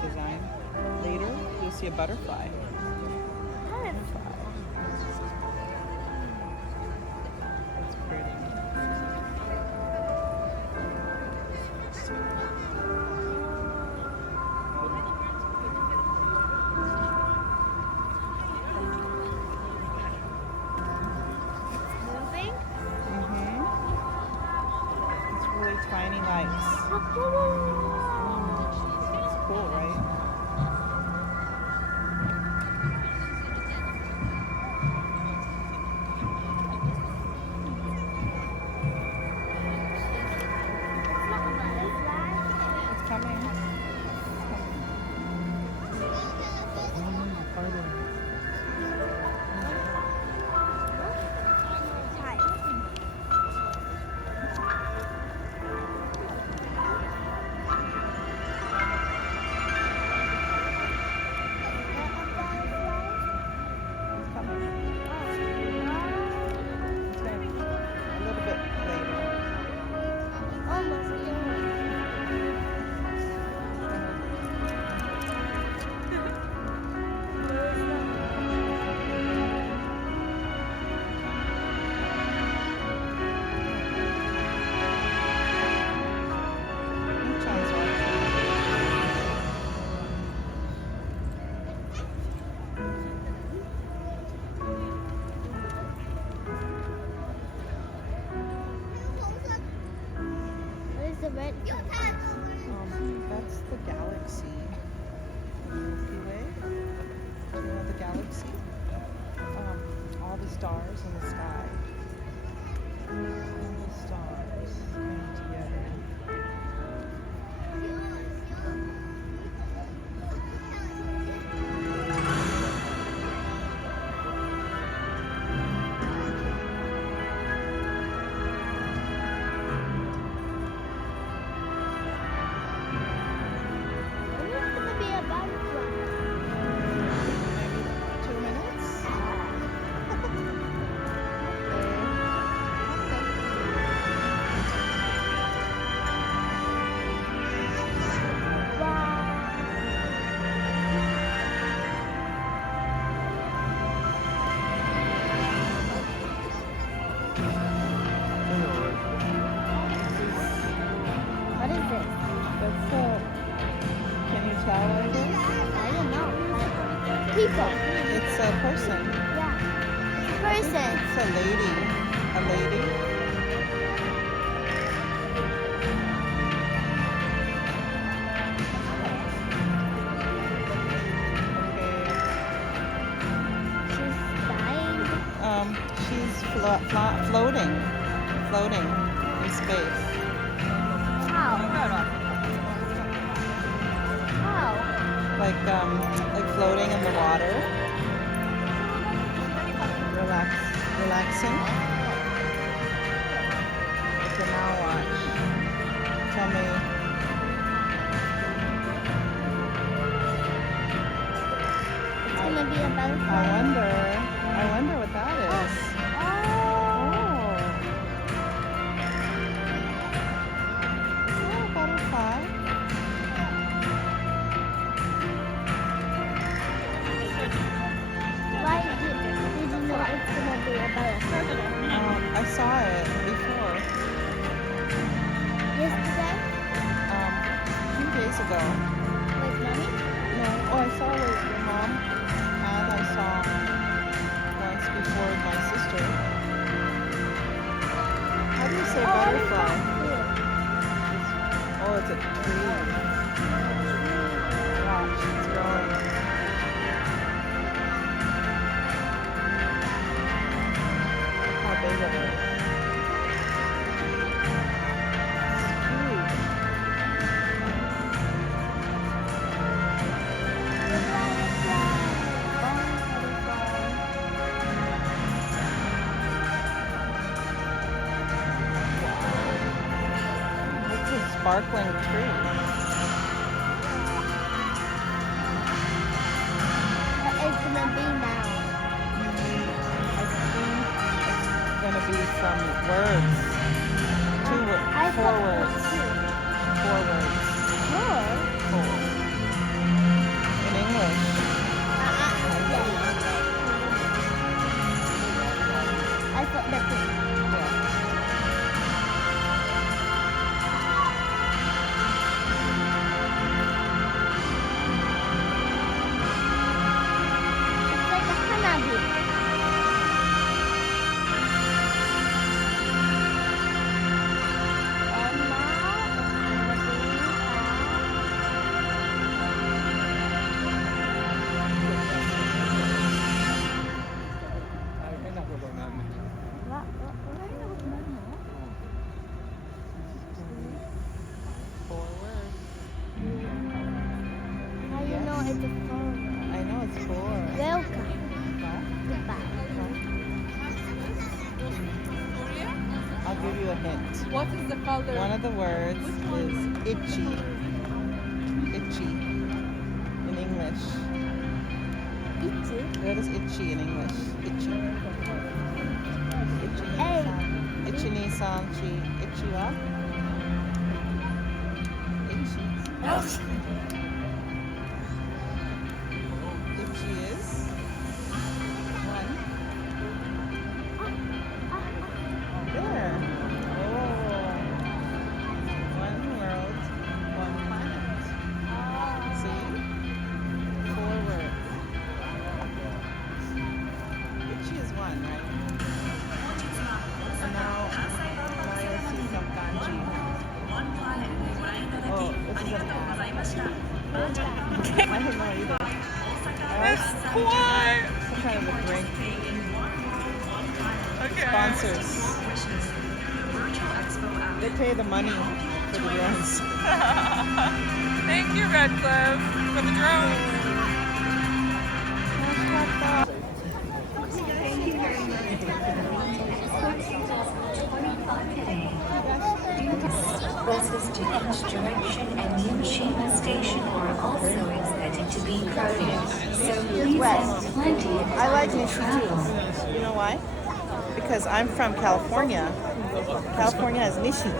design. Later, you'll see a butterfly. That's pretty. Moving? It's really tiny lights. It's cool, right? It's not a butterfly. It's coming. It's coming. It's gonna be a little bit later. Almost Which one's orange? What is the red one? That's the galaxy. The Milky Way. Do you know the galaxy? All the stars in the sky. All the stars coming together. When is gonna be a butterfly? Maybe 2 minutes? What is this? That's can you tell what it is? I don't know. People. It's a person. Yeah. Person. It's a lady. A lady. She's dying. She's floating in space. How? How? Like floating in the water. Relaxing. So now watch. Tell me. It's gonna be a butterfly. I wonder what that is. Oh. Is that a butterfly? Why did you know it's gonna be a butterfly? I saw it before. Yesterday? A few days ago. With mommy? No. Oh, I saw it with your mom. And I saw once before with my sister. How do you say butterfly? Oh, it's a tree. Watch, it's growing. How big it is. It's huge. It's a sparkling tree. What is gonna be now? I think it's gonna be some words. I Four thought words. it was two. 4 words. Four? 4. give you a hint. What is the color? One of the words is itchy. Itchy in English. Itchy. What is itchy in English? Itchy. Itchy Hey. Nissan. Itchy Nissan. Itchy what? Itchy. Itchy is one. There. Oh. One world, one planet. See? 4 words. Itchy is one, right? And now you'll see some kanji. Oh, this is an ad. I have no either. It's quiet. Some kind of a drink. Okay. Sponsors. They pay the money for the drones. Thank you, Redcliffe, for the drone. Buses to each direction and New Shima Station are also expected to be crowded, so please have plenty of I like time to Nishi travel. too. You know why? Because I'm from California. California has Nishi.